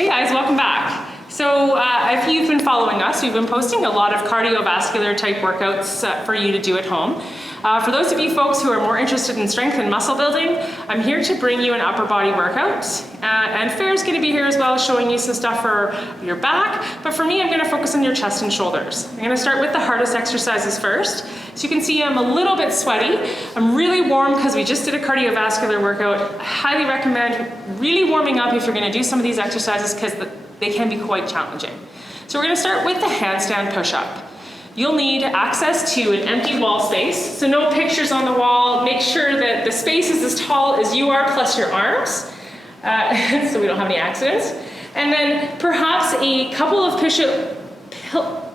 Hey guys, welcome back. So if you've been following us, we've been posting a lot of cardiovascular type workouts for you to do at home. For those of you folks who are more interested in strength and muscle building, I'm here to bring you an upper body workout. And Fair's going to be here as well, showing you some stuff for your back. But for me, I'm going to focus on your chest and shoulders. I'm going to start with the hardest exercises first. So you can see I'm a little bit sweaty. I'm really warm because we just did a cardiovascular workout. I highly recommend really warming up if you're going to do some of these exercises because they can be quite challenging. So we're going to start with the handstand push-up. You'll need access to an empty wall space, so no pictures on the wall. Make sure that the space is as tall as you are plus your arms, so we don't have any accidents. And then perhaps a couple of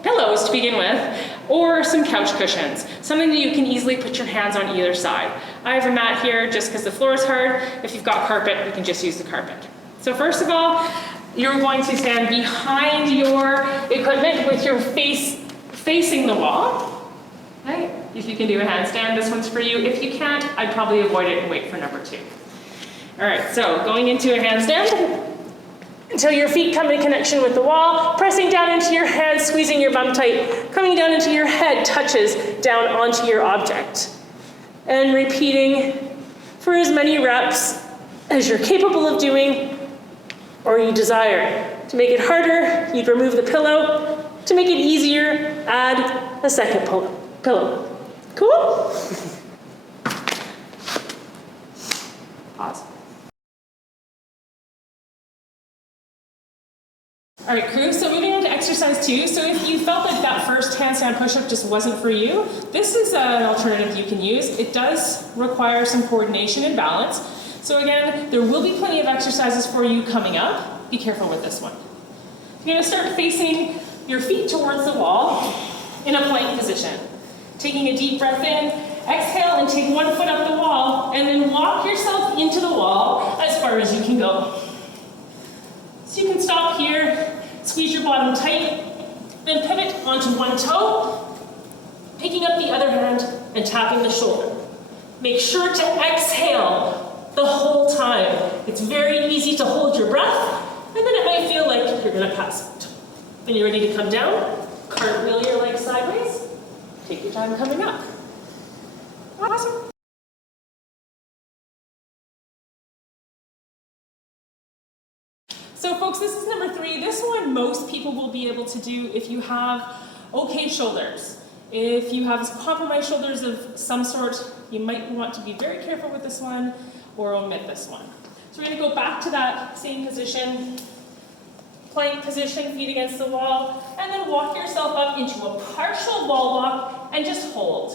pillows to begin with, or some couch cushions, something that you can easily put your hands on either side. I have a mat here just because the floor is hard. If you've got carpet, you can just use the carpet. So first of all, you're going to stand behind your equipment with your face facing the wall, right? If you can do a handstand, this one's for you. If you can't, I'd probably avoid it and wait for number 2. All right, so going into a handstand until your feet come in connection with the wall, pressing down into your hands, squeezing your bum tight, coming down into your head, touches down onto your object. And repeating for as many reps as you're capable of doing or you desire. To make it harder, you'd remove the pillow. To make it easier, add a second pillow. Cool? Pause. All right, crew, so moving on to exercise 2. So if you felt like that first handstand push-up just wasn't for you, this is an alternative you can use. It does require some coordination and balance. So again, there will be plenty of exercises for you coming up. Be careful with this one. You're gonna start facing your feet towards the wall in a plank position. Taking a deep breath in, exhale and take one foot up the wall, and then walk yourself into the wall as far as you can go. So you can stop here, squeeze your bottom tight, then pivot onto one toe, picking up the other hand and tapping the shoulder. Make sure to exhale the whole time. It's very easy to hold your breath, and then it might feel like you're gonna pass out. When you're ready to come down, cartwheel your legs sideways. Take your time coming up. Awesome. So folks, this is number 3. This one most people will be able to do if you have okay shoulders. If you have compromised shoulders of some sort, you might want to be very careful with this one or omit this one. So we're going to go back to that same position. Plank position, feet against the wall, and then walk yourself up into a partial wall walk and just hold.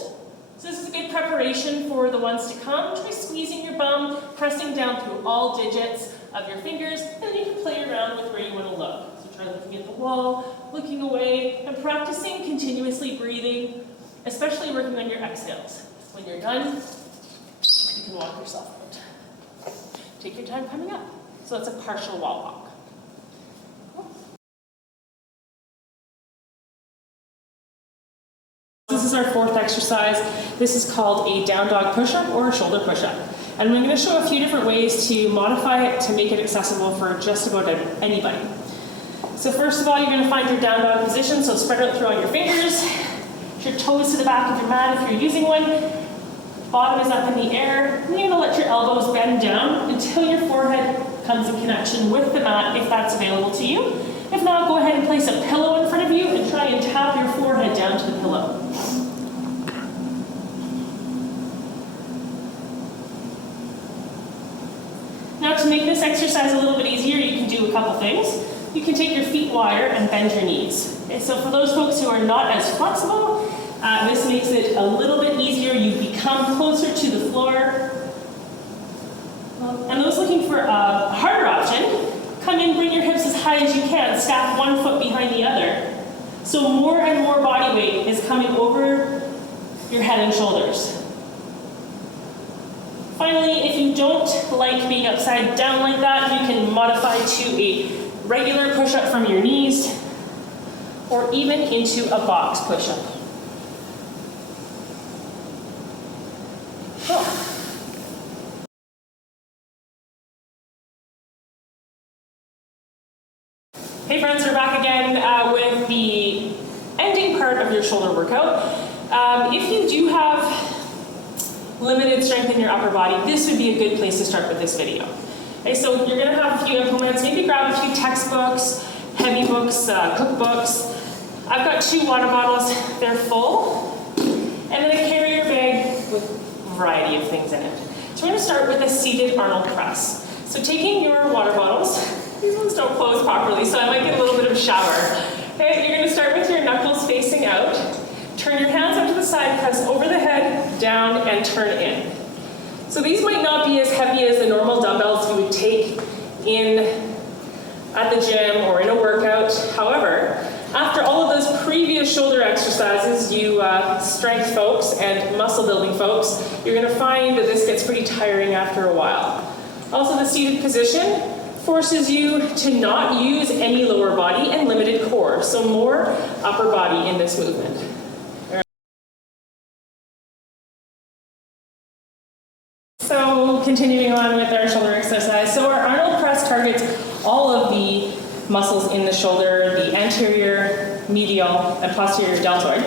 So this is a good preparation for the ones to come. Try squeezing your bum, pressing down through all digits of your fingers, and then you can play around with where you want to look. So try looking at the wall, looking away, and practicing continuously breathing, especially working on your exhales. When you're done, you can walk yourself out. Take your time coming up. So that's a partial wall walk. This is our 4th exercise. This is called a down dog push-up or a shoulder push-up. And I'm going to show a few different ways to modify it to make it accessible for just about anybody. So first of all, you're going to find your down dog position, so spread out through all your fingers. Your toes to the back of your mat if you're using one. Bottom is up in the air. And you're going to let your elbows bend down until your forehead comes in connection with the mat if that's available to you. If not, go ahead and place a pillow in front of you and try and tap your forehead down to the pillow. Now to make this exercise a little bit easier, you can do a couple things. You can take your feet wider and bend your knees. Okay, so for those folks who are not as flexible, this makes it a little bit easier. You become closer to the floor. And those looking for a harder option, come in, bring your hips as high as you can, stack one foot behind the other. So more and more body weight is coming over your head and shoulders. Finally, if you don't like being upside down like that, you can modify to a regular push-up from your knees, or even into a box push-up. Cool. Hey friends, we're back again with the ending part of your shoulder workout. If you do have limited strength in your upper body, this would be a good place to start with this video. Okay, so you're going to have a few implements. Maybe grab a few textbooks, heavy books, cookbooks. I've got 2 water bottles. They're full. And then a carrier bag with a variety of things in it. So we're going to start with a seated Arnold press. So taking your water bottles, these ones don't close properly, so I might get a little bit of a shower. Okay, you're going to start with your knuckles facing out. Turn your hands up to the side, press over the head, down, and turn in. So these might not be as heavy as the normal dumbbells you would take at the gym or in a workout. However, after all of those previous shoulder exercises, you strength folks and muscle building folks, you're going to find that this gets pretty tiring after a while. Also, the seated position forces you to not use any lower body and limited core, so more upper body in this movement. So continuing on with our shoulder exercise, so our Arnold press targets all of the muscles in the shoulder, the anterior, medial, and posterior deltoid.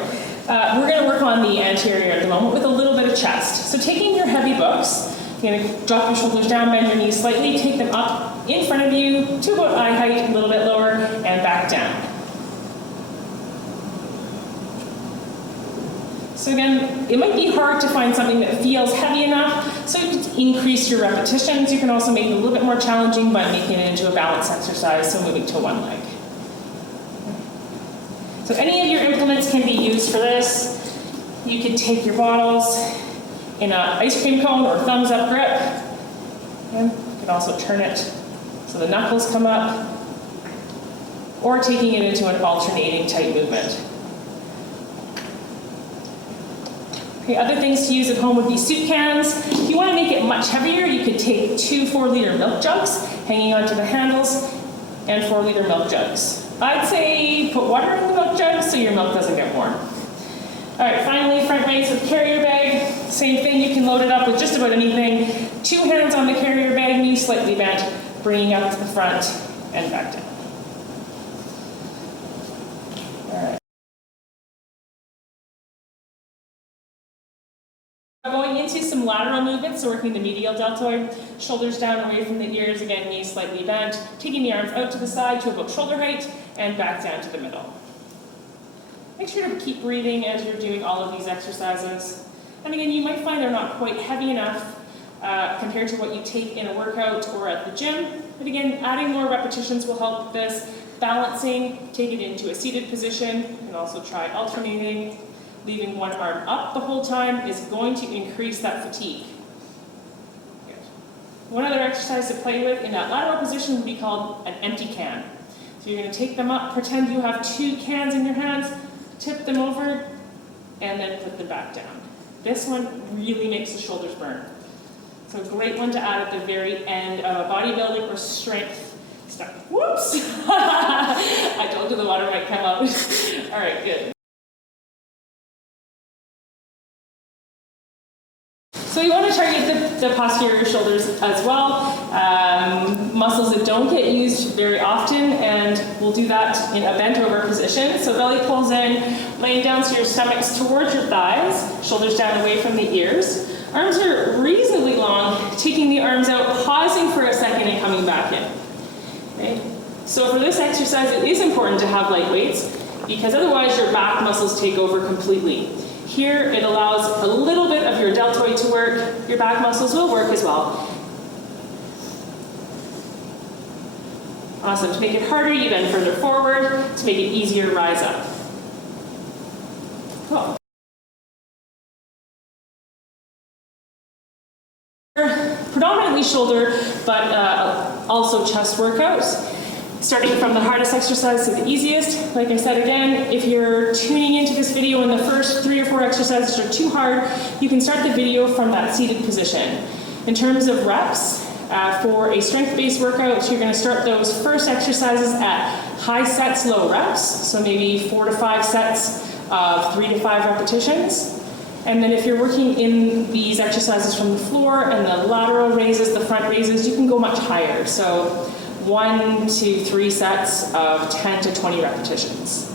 We're going to work on the anterior at the moment with a little bit of chest. So taking your heavy books, you're going to drop your shoulders down, bend your knees slightly, take them up in front of you to about eye height, a little bit lower, and back down. So again, it might be hard to find something that feels heavy enough, so you can increase your repetitions. You can also make it a little bit more challenging by making it into a balance exercise, so moving to one leg. So any of your implements can be used for this. You could take your bottles in an ice cream cone or thumbs up grip. And you can also turn it so the knuckles come up, or taking it into an alternating type movement. Okay, other things to use at home would be soup cans. If you want to make it much heavier, you could take 2 4-liter milk jugs hanging onto the handles and 4-liter milk jugs. I'd say put water in the milk jugs so your milk doesn't get warm. All right, finally, front raise with carrier bag. Same thing, you can load it up with just about anything. 2 hands on the carrier bag, knees slightly bent, bringing up to the front and back down. All right. Going into some lateral movements, so working the medial deltoid, shoulders down away from the ears, again, knees slightly bent, taking the arms out to the side to about shoulder height, and back down to the middle. Make sure to keep breathing as you're doing all of these exercises. And again, you might find they're not quite heavy enough compared to what you take in a workout or at the gym. But again, adding more repetitions will help this. Balancing, take it into a seated position. You can also try alternating. Leaving one arm up the whole time is going to increase that fatigue. Good. One other exercise to play with in that lateral position would be called an empty can. So you're going to take them up, pretend you have 2 cans in your hands, tip them over, and then put them back down. This one really makes the shoulders burn. So a great one to add at the very end of a bodybuilding or strength stuff. Whoops! I told you the water might come out. All right, good. So you want to target the posterior shoulders as well, muscles that don't get used very often, and we'll do that in a bent over position. So belly pulls in, laying down so your stomach's towards your thighs, shoulders down away from the ears. Arms are reasonably long, taking the arms out, pausing for a second and coming back in. Okay? So for this exercise, it is important to have light weights because otherwise your back muscles take over completely. Here, it allows a little bit of your deltoid to work. Your back muscles will work as well. Awesome. To make it harder, you bend further forward. To make it easier, rise up. Cool. Predominantly shoulder, but also chest workouts. Starting from the hardest exercise to the easiest. Like I said again, if you're tuning into this video and the first 3 or 4 exercises are too hard, you can start the video from that seated position. In terms of reps, for a strength-based workout, you're going to start those first exercises at high sets, low reps, so maybe 4 to 5 sets of 3 to 5 repetitions. And then if you're working in these exercises from the floor and the lateral raises, the front raises, you can go much higher. So 1 to 3 sets of 10 to 20 repetitions.